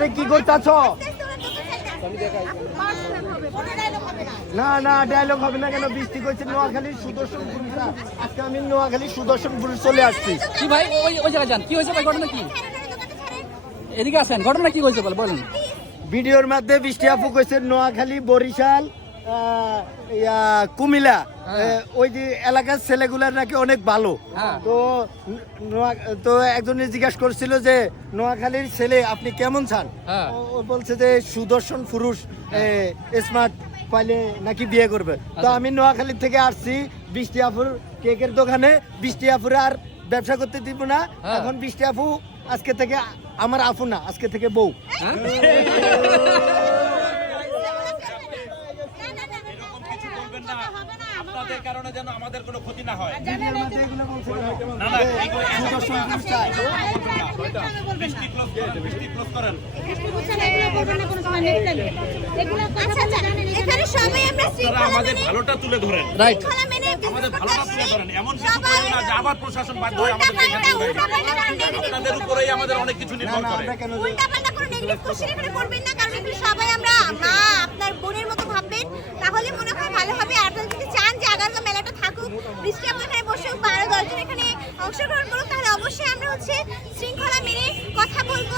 এখানে কি করতেছ? না না ডায়লগ হবে না কেন? বৃষ্টি করছে নোয়াখালীর সুদর্শন পুরুষরা আজকে আমি নোয়াখালীর সুদর্শন পুরুষ চলে আসছি। কি ভাই? ওই ওই জায়গায় যান। কি হয়েছে ভাই? ঘটনা কি? এদিকে আসেন। ঘটনা কি হয়েছে বল বলেন। ভিডিওর মধ্যে বৃষ্টি আপু কইছে নোয়াখালী বরিশাল। ইয়া, কুমিল্লা হ্যাঁ। ওই যে এলাকার ছেলেগুলার নাকি অনেক ভালো হ্যাঁ। তো তো একজনে জিজ্ঞাসা করছিল যে নোয়াখালীর ছেলে আপনি কেমন চান হ্যাঁ। ও বলছে যে সুদর্শন পুরুষ স্মার্ট পাইলে নাকি বিয়ে করবে তো আচ্ছা। আমি নোয়াখালী থেকে আসছি বৃষ্টি আপুর কেকের দোকানে বৃষ্টি আপুর আর ব্যবসা করতে দিব না। এখন বৃষ্টি আপু আজকে থেকে আমার আপু না আজকে থেকে বউ হ্যাঁ আপনাদের কারণে যেন আমাদের কোনো ক্ষতি না হয়। আপনারা শৃঙ্খলা আমাদের ভালোটা তুলে ধরেন। আমাদের ভালোটা তুলে ধরেন এমন কিছু করেন না যে আবার প্রশাসন বাধ্য হয় আমাদের আপনাদের উপরেই আমাদের অনেক কিছু নির্ভর করে। করবেন না কারণ সবাই আমরা মা আপনার বোনের মতো ভাববেন তাহলে মনে হয় ভালো হবে আর আপনারা যদি চান যে আগামী মেলাটা থাকুক বৃষ্টি আপু এখানে বসে বারো দশজন এখানে অংশগ্রহণ করুক, তাহলে অবশ্যই আমরা হচ্ছে শৃঙ্খলা মেনে কথা বলব।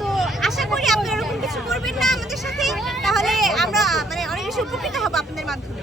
তো আশা করি আপনারা এরকম কিছু করবেন না আমাদের সাথে। তাহলে আমরা মানে অনেক বেশি উপকৃত হব আপনাদের মাধ্যমে।